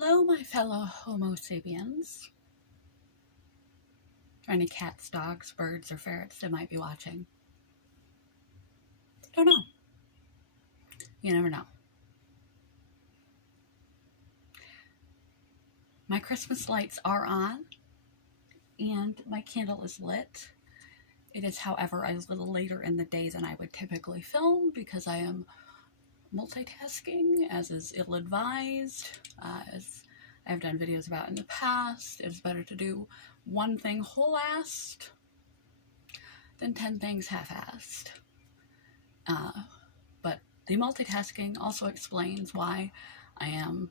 Hello, my fellow Homo sapiens. Or any cats, dogs, birds, or ferrets that might be watching. Don't know. You never know. My Christmas lights are on, and my candle is lit. It is, however, a little later in the day than I would typically film because I am multitasking, as is ill-advised. As I've done videos about in the past, it's better to do one thing whole-assed than 10 things half-assed. But the multitasking also explains why I am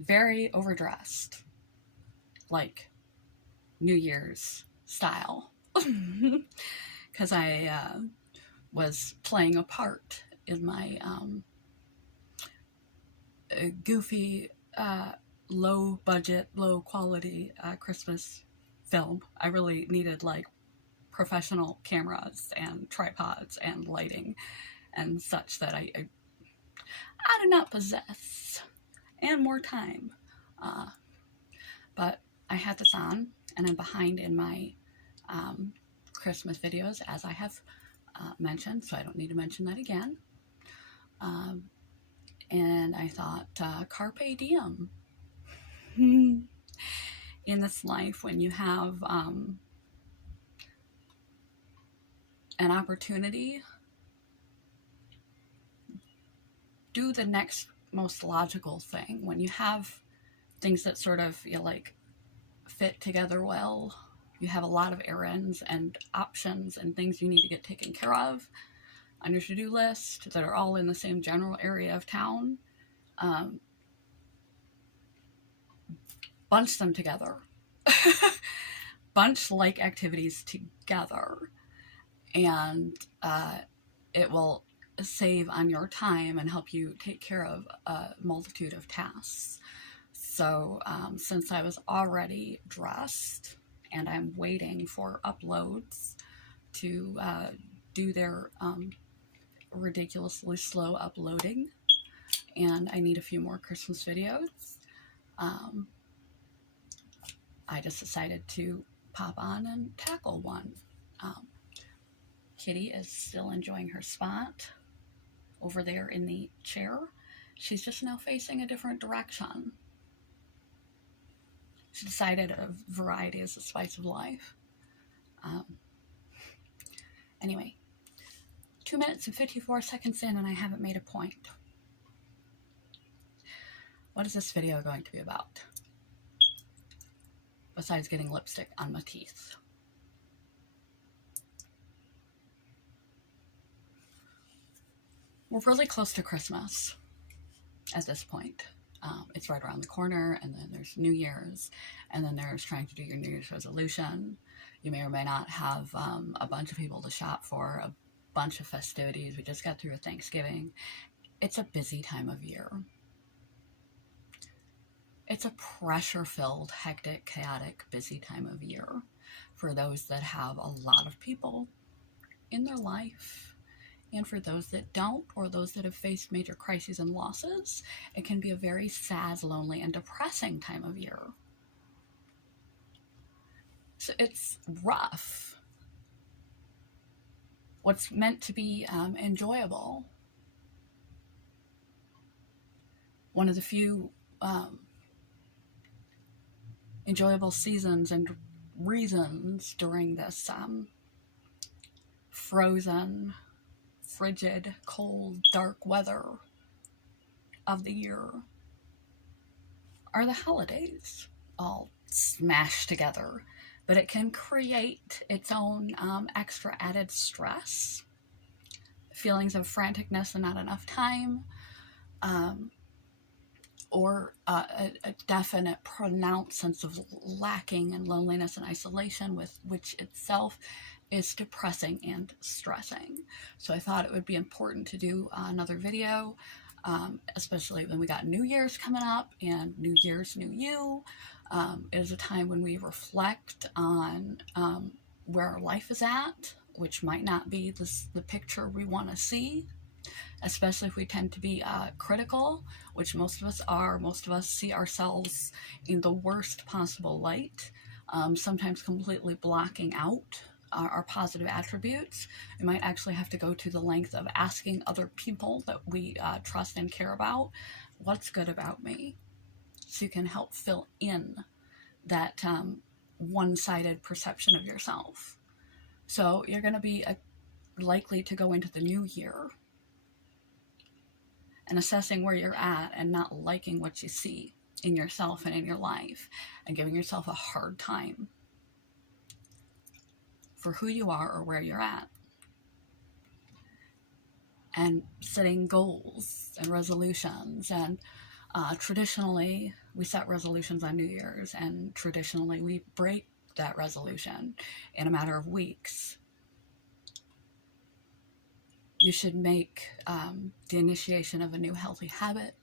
very overdressed, like New Year's style, because I was playing a part in my goofy, low budget, low quality Christmas film. I really needed like professional cameras and tripods and lighting and such that I do not possess, and more time. But I had this on, and I'm behind in my Christmas videos, as I have mentioned, so I don't need to mention that again. And I thought, carpe diem. In this life, when you have an opportunity, do the next most logical thing. When you have things that sort of like fit together well, you have a lot of errands and options and things you need to get taken care of on your to-do list that are all in the same general area of town. Bunch them together. Bunch like activities together, and it will save on your time and help you take care of a multitude of tasks. So since I was already dressed and I'm waiting for uploads to do their ridiculously slow uploading, and I need a few more Christmas videos, I just decided to pop on and tackle one. Kitty is still enjoying her spot over there in the chair. She's just now facing a different direction. She decided a variety is the spice of life. Anyway, 2 minutes and 54 seconds in, and I haven't made a point. What is this video going to be about? Besides getting lipstick on my teeth. We're really close to Christmas at this point. It's right around the corner, and then there's New Year's, and then there's trying to do your New Year's resolution. You may or may not have a bunch of people to shop for, a bunch of festivities. We just got through with Thanksgiving. It's a busy time of year. It's a pressure-filled, hectic, chaotic, busy time of year for those that have a lot of people in their life. And for those that don't, or those that have faced major crises and losses, it can be a very sad, lonely, and depressing time of year. So it's rough. What's meant to be enjoyable. One of the few enjoyable seasons and reasons during this frozen, frigid, cold, dark weather of the year are the holidays, all smashed together. But it can create its own extra added stress, feelings of franticness and not enough time, or a definite, pronounced sense of lacking and loneliness and isolation, with which itself is depressing and stressing. So I thought it would be important to do another video, especially when we got New Year's coming up, and New Year's, New You. It is a time when we reflect on where our life is at, which might not be the picture we want to see. especially if we tend to be critical, which most of us are. Most of us see ourselves in the worst possible light, sometimes completely blocking out our positive attributes. We might actually have to go to the length of asking other people that we trust and care about, what's good about me? So you can help fill in that one-sided perception of yourself. So you're going to be likely to go into the new year and assessing where you're at and not liking what you see in yourself and in your life, and giving yourself a hard time for who you are or where you're at, and setting goals and resolutions. And traditionally we set resolutions on New Year's, and traditionally we break that resolution in a matter of weeks. You should make the initiation of a new healthy habit,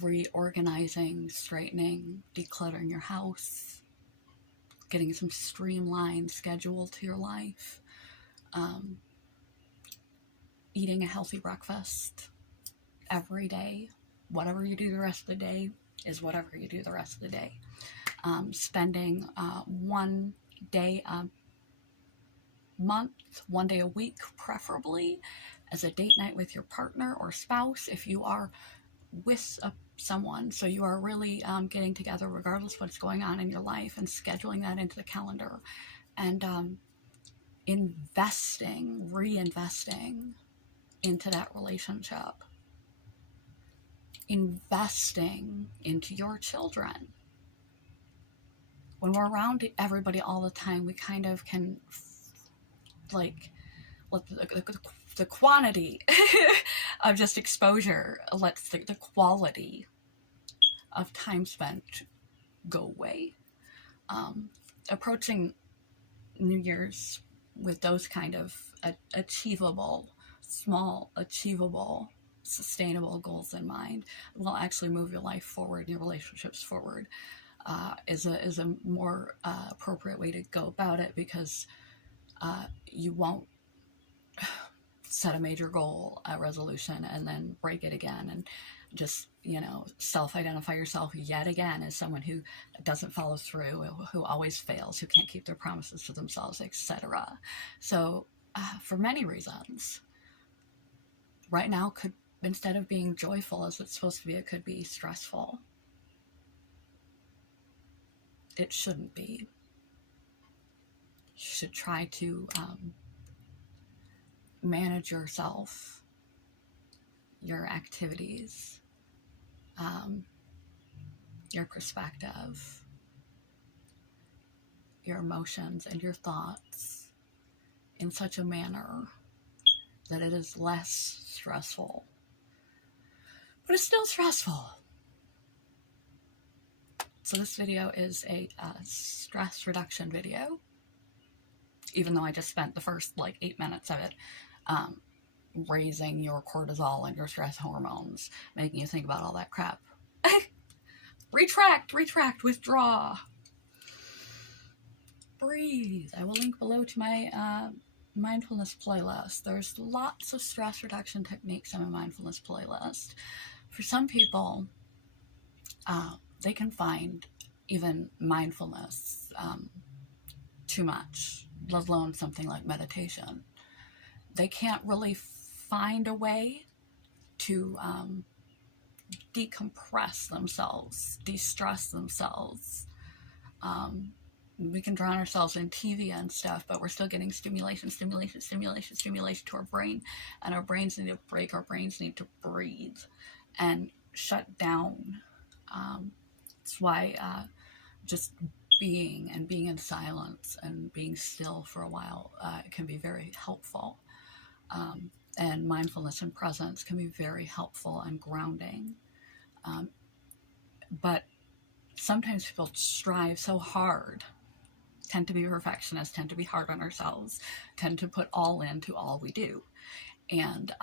reorganizing, straightening, decluttering your house, getting some streamlined schedule to your life, eating a healthy breakfast every day. Whatever you do the rest of the day is whatever you do the rest of the day. Spending 1 day a month, 1 day a week preferably, as a date night with your partner or spouse if you are with someone. So you are really getting together regardless of what's going on in your life, and scheduling that into the calendar, and reinvesting into that relationship, investing into your children. When we're around everybody all the time, we kind of can like let the quantity of just exposure lets the quality of time spent go away. Approaching New Year's with those kind of achievable, small, achievable, sustainable goals in mind will actually move your life forward, your relationships forward. Is a more appropriate way to go about it, because you won't set a major goal, a resolution, and then break it again, and just, self-identify yourself yet again as someone who doesn't follow through, who always fails, who can't keep their promises to themselves, etc. So for many reasons, right now could, instead of being joyful as it's supposed to be, it could be stressful. It shouldn't be. You should try to manage yourself, your activities, your perspective, your emotions, and your thoughts in such a manner that it is less stressful. But it's still stressful. So this video is a stress reduction video, even though I just spent the first 8 minutes of it raising your cortisol and your stress hormones, making you think about all that crap. Retract, withdraw, breathe. I will link below to my mindfulness playlist. There's lots of stress reduction techniques on my mindfulness playlist. For some people, they can find even mindfulness too much, let alone something like meditation. They can't really find a way to decompress themselves, de-stress themselves. We can drown ourselves in TV and stuff, but we're still getting stimulation to our brain, and our brains need to break, our brains need to breathe and shut down. That's why just being in silence and being still for a while can be very helpful. And mindfulness and presence can be very helpful and grounding. But sometimes people strive so hard, tend to be perfectionists, tend to be hard on ourselves, tend to put all into all we do, and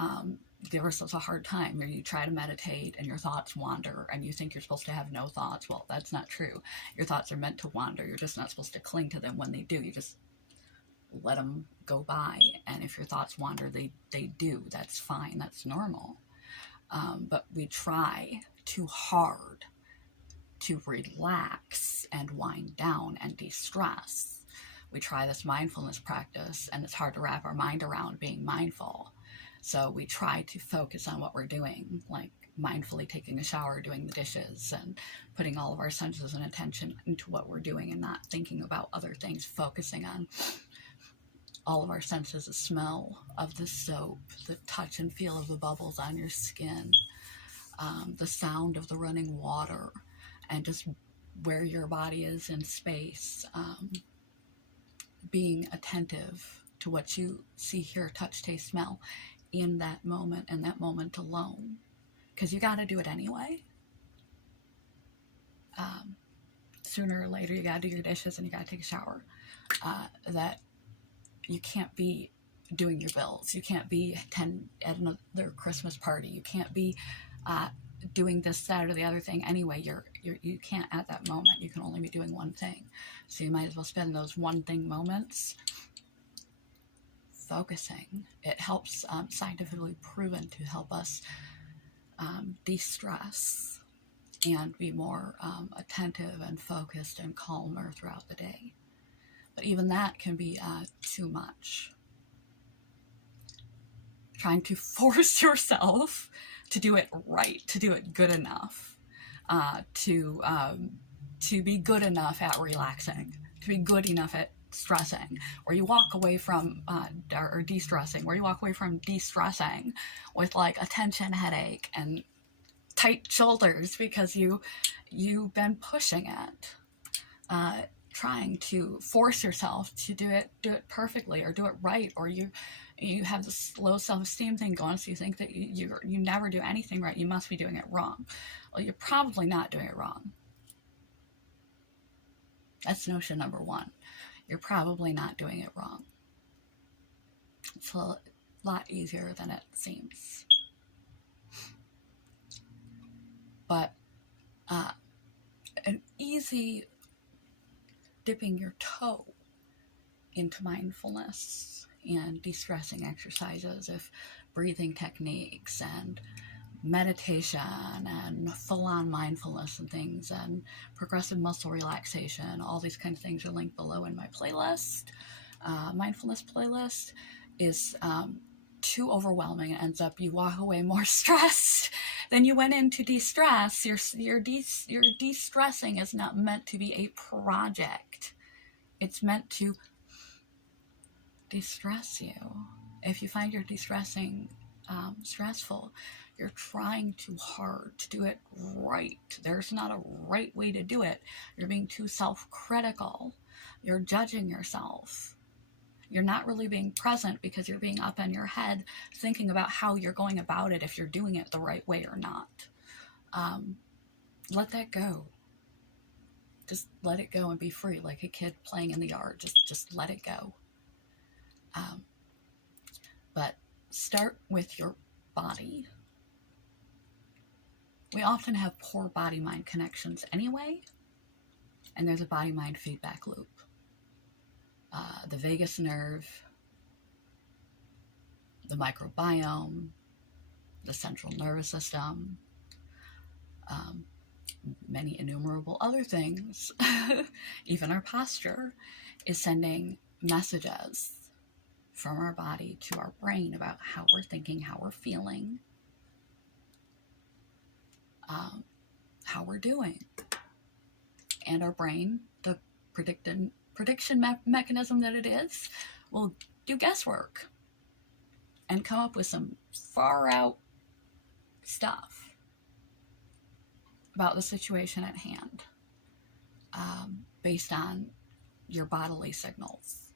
give ourselves a hard time. Where you try to meditate and your thoughts wander, and you think you're supposed to have no thoughts. Well, that's not true. Your thoughts are meant to wander. You're just not supposed to cling to them when they do. You just let them go by. And if your thoughts wander, they do. That's fine. That's normal. But we try too hard to relax and wind down and de-stress. We try this mindfulness practice, and it's hard to wrap our mind around being mindful. So we try to focus on what we're doing, like mindfully taking a shower, doing the dishes, and putting all of our senses and attention into what we're doing and not thinking about other things, focusing on all of our senses, the smell of the soap, the touch and feel of the bubbles on your skin, the sound of the running water, and just where your body is in space, being attentive to what you see, hear, touch, taste, smell in that moment and that moment alone. Because you got to do it anyway. Sooner or later, you got to do your dishes and you got to take a shower. That you can't be doing your bills. You can't be at another Christmas party. You can't be doing this, that, or the other thing anyway. You can't at that moment. You can only be doing one thing. So you might as well spend those one thing moments focusing. It helps, scientifically proven to help us de-stress and be more attentive and focused and calmer throughout the day. But even that can be too much. Trying to force yourself to do it right, to do it good enough, to be good enough at relaxing, to be good enough at stressing, or you walk away from or de-stressing, where you walk away from de-stressing with like a tension headache and tight shoulders because you've been pushing it, trying to force yourself to do it perfectly or do it right, or you have this low self-esteem thing going, so you think that you never do anything right, you must be doing it wrong. Well, you're probably not doing it wrong. That's notion number one. You're probably not doing it wrong. It's a lot easier than it seems. But an easy dipping your toe into mindfulness and de-stressing exercises, if breathing techniques and meditation and full-on mindfulness and things and progressive muscle relaxation, all these kinds of things are linked below in my playlist. Mindfulness playlist is too overwhelming. It ends up you walk away more stressed than you went in to de-stress. Your de-stressing is not meant to be a project. It's meant to de-stress you. If you find your de-stressing stressful, you're trying too hard to do it right. There's not a right way to do it. You're being too self-critical. You're judging yourself. You're not really being present because you're being up in your head thinking about how you're going about it, if you're doing it the right way or not. Let that go. Just let it go and be free, like a kid playing in the yard. Just let it go. But start with your body. We often have poor body-mind connections anyway, and there's a body-mind feedback loop. The vagus nerve, the microbiome, the central nervous system, many innumerable other things, even our posture, is sending messages from our body to our brain about how we're thinking, how we're feeling, how we're doing. And our brain, the prediction mechanism that it is, will do guesswork and come up with some far out stuff about the situation at hand, based on your bodily signals.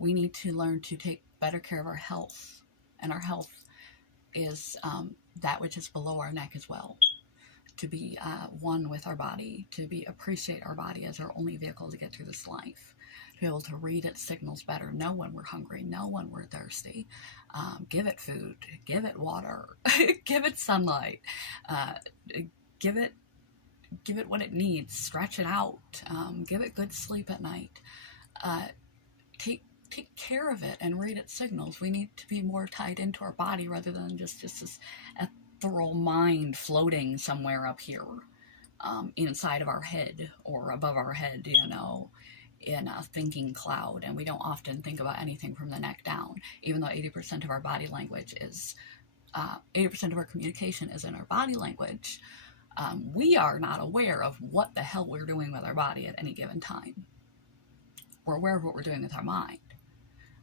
We need to learn to take better care of our health, and our health is that which is below our neck as well. To be one with our body, to appreciate our body as our only vehicle to get through this life, to be able to read its signals better, know when we're hungry, know when we're thirsty, give it food, give it water, give it sunlight, give it what it needs, stretch it out, give it good sleep at night. take care of it and read its signals. We need to be more tied into our body rather than just this ethereal mind floating somewhere up here, inside of our head or above our head, in a thinking cloud. And we don't often think about anything from the neck down, even though 80% of our body language is 80% of our communication is in our body language. We are not aware of what the hell we're doing with our body at any given time. We're aware of what we're doing with our mind.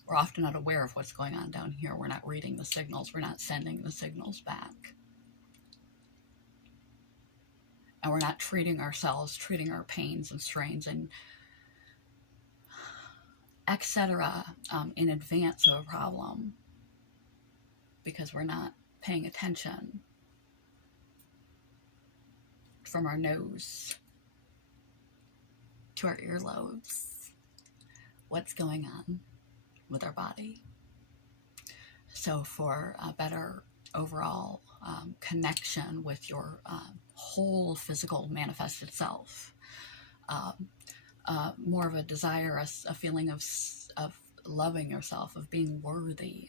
We're often not aware of what's going on down here. We're not reading the signals. We're not sending the signals back. And we're not treating ourselves, treating our pains and strains and etc. In advance of a problem, because we're not paying attention from our nose to our earlobes. What's going on with our body? So for a better overall connection with your whole physical manifested self, more of a desire, a feeling of loving yourself, of being worthy,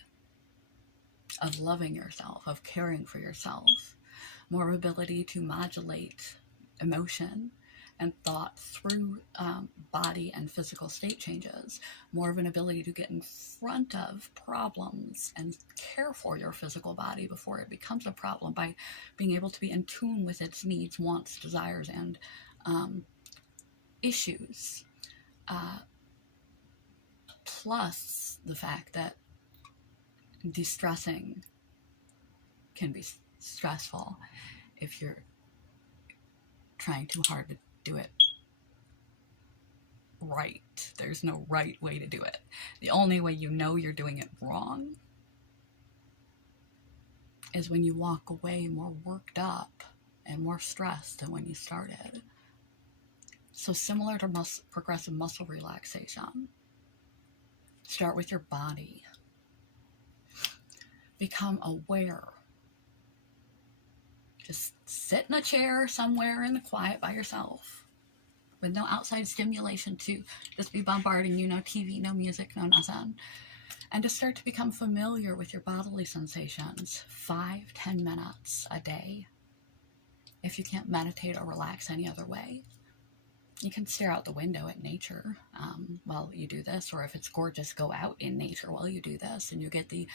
of loving yourself, of caring for yourself, more ability to modulate emotion and thought through body and physical state changes, more of an ability to get in front of problems and care for your physical body before it becomes a problem by being able to be in tune with its needs, wants, desires, and issues. Plus the fact that de-stressing can be stressful if you're trying too hard to do it right. There's no right way to do it. The only way you know you're doing it wrong is when you walk away more worked up and more stressed than when you started. So similar to progressive muscle relaxation, start with your body. Become aware. Just sit in a chair somewhere in the quiet by yourself with no outside stimulation to just be bombarding you, no TV, no music, no nothing. And to start to become familiar with your bodily sensations, 5-10 minutes a day. If you can't meditate or relax any other way, you can stare out the window at nature while you do this, or if it's gorgeous, go out in nature while you do this, and you get the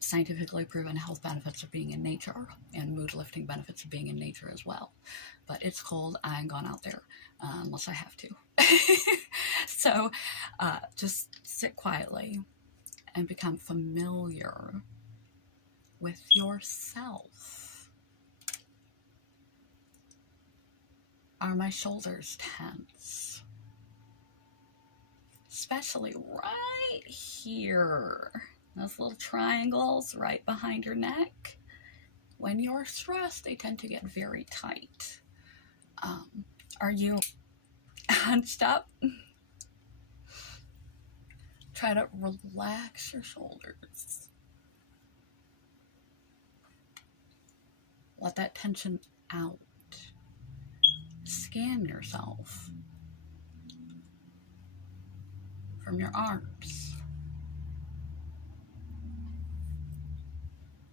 scientifically proven health benefits of being in nature and mood lifting benefits of being in nature as well. But it's cold. I ain't gone out there unless I have to. So just sit quietly and become familiar with yourself. Are my shoulders tense? Especially right here. Those little triangles right behind your neck. When you're stressed, they tend to get very tight. Are you hunched up? Try to relax your shoulders. Let that tension out. Scan yourself from your arms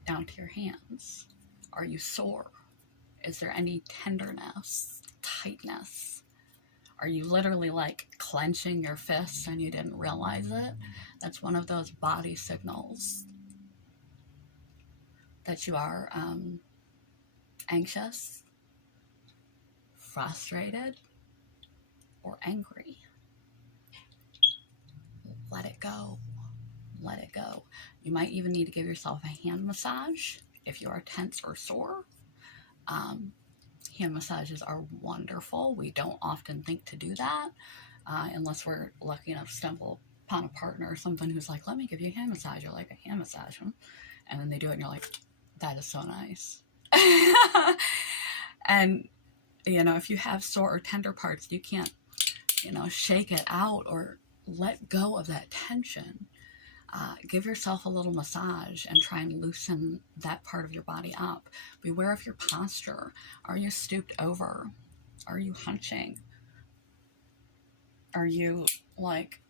down to your hands. Are you sore? Is there any tenderness, tightness? Are you literally like clenching your fists and you didn't realize it? That's one of those body signals that you are anxious, frustrated, or angry. Let it go. Let it go. You might even need to give yourself a hand massage if you are tense or sore. Hand massages are wonderful. We don't often think to do that unless we're lucky enough to stumble upon a partner or someone who's like, let me give you a hand massage. You're like, a hand massage? And then they do it and you're like, that is so nice. And if you have sore or tender parts, you can't, shake it out or let go of that tension. Give yourself a little massage and try and loosen that part of your body up. Beware of your posture. Are you stooped over? Are you hunching? Are you like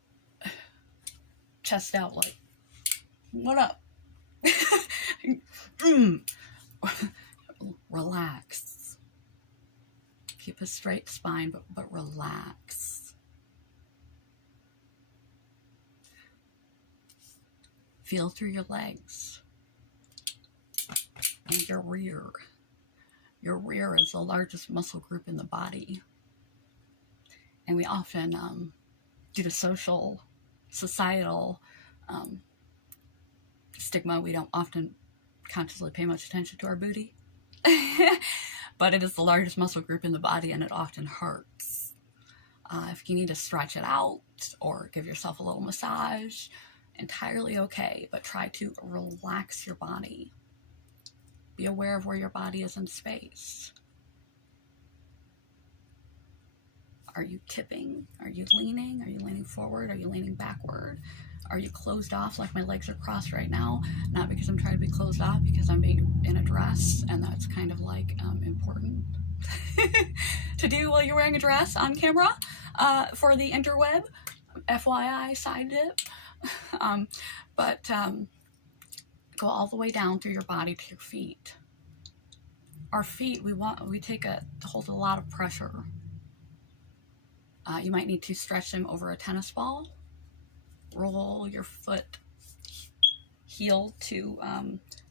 chest out, like, what up? Relax. Keep a straight spine, but relax. Feel through your legs and your rear. Your rear is the largest muscle group in the body. And we often, due to societal stigma, we don't often consciously pay much attention to our booty. But it is the largest muscle group in the body, and it often hurts. If you need to stretch it out or give yourself a little massage, entirely okay, but try to relax your body. Be aware of where your body is in space. Are you tipping? Are you leaning? Are you leaning forward? Are you leaning backward? Are you closed off like my legs are crossed right now? Not because I'm trying to be closed off, because I'm being in a dress, and that's kind of like important to do while you're wearing a dress on camera for the interweb. FYI, side dip. But go all the way down through your body to your feet. Our feet, we hold a lot of pressure. You might need to stretch them over a tennis ball. Roll your foot heel to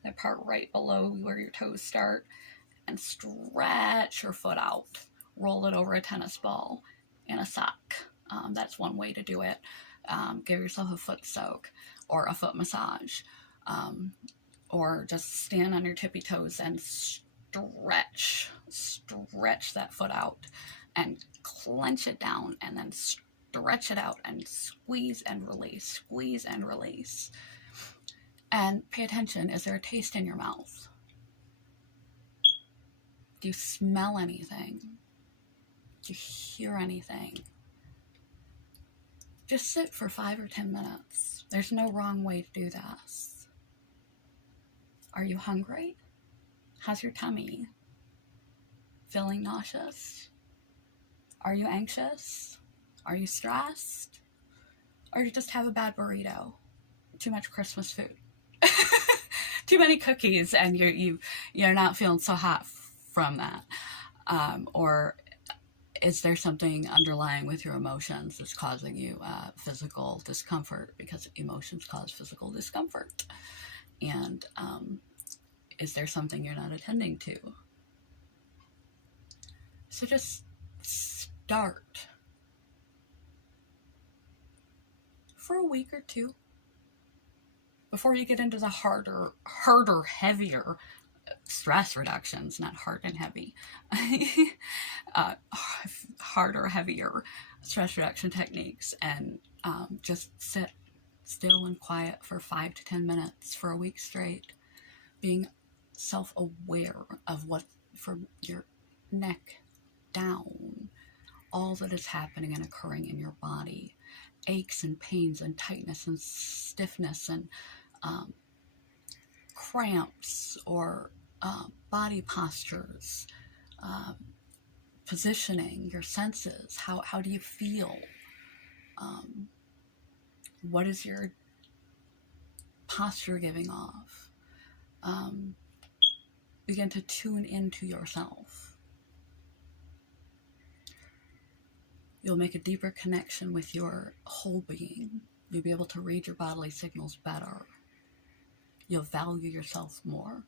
that part right below where your toes start, and stretch your foot out. Roll it over a tennis ball in a sock. That's one way to do it. Give yourself a foot soak or a foot massage. Or just stand on your tippy toes and stretch that foot out and clench it down, and then stretch it out and squeeze and release. And pay attention, is there a taste in your mouth? Do you smell anything? Do you hear anything? Just sit for 5 or 10 minutes. There's no wrong way to do this. Are you hungry? How's your tummy? Feeling nauseous? Are you anxious? Are you stressed? Or you just have a bad burrito? Too much Christmas food? Too many cookies, and you're not feeling so hot from that? Or is there something underlying with your emotions that's causing you physical discomfort? Because emotions cause physical discomfort. And is there something you're not attending to? So just start for a week or two before you get into the harder, heavier stress reductions, not hard and heavy, harder, heavier stress reduction techniques, and just sit still and quiet for 5 to 10 minutes for a week straight, being self-aware of what, from your neck down, all that is happening and occurring in your body, aches and pains and tightness and stiffness and cramps, or body postures, positioning, your senses. How do you feel? What is your posture giving off? Begin to tune into yourself. You'll make a deeper connection with your whole being. You'll be able to read your bodily signals better. You'll value yourself more.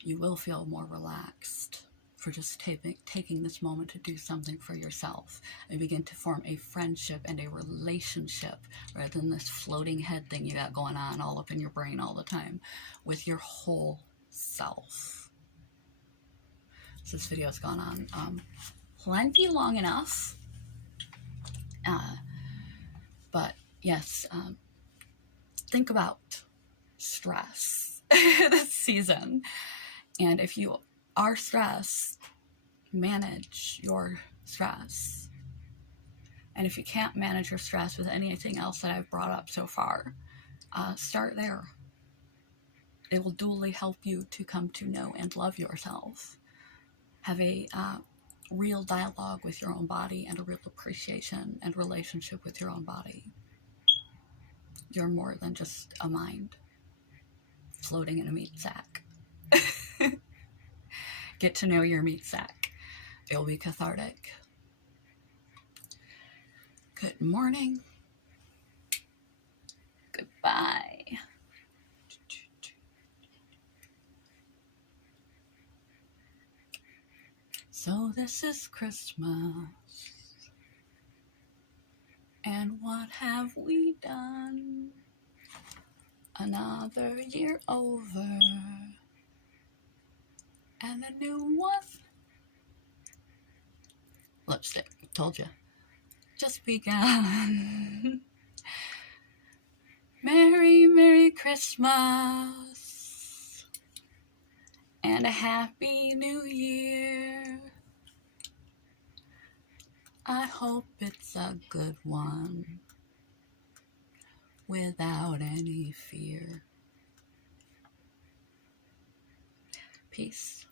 You will feel more relaxed for just taking this moment to do something for yourself, and begin to form a friendship and a relationship, rather than this floating head thing you got going on all up in your brain all the time, with your whole self. So this video has gone on plenty long enough. But yes, think about stress this season. And if you are stressed, manage your stress. And if you can't manage your stress with anything else that I've brought up so far, start there. It will duly help you to come to know and love yourself. Have a real dialogue with your own body, and a real appreciation and relationship with your own body. you're more than just a mind floating in a meat sack. Get to know your meat sack. It'll be cathartic. Good morning. Goodbye. So this is Christmas. And what have we done? Another year over. And a new one. Lipstick, told you. Just begun. Merry, Merry Christmas. And a Happy New Year. I hope it's a good one. Without any fear. Peace.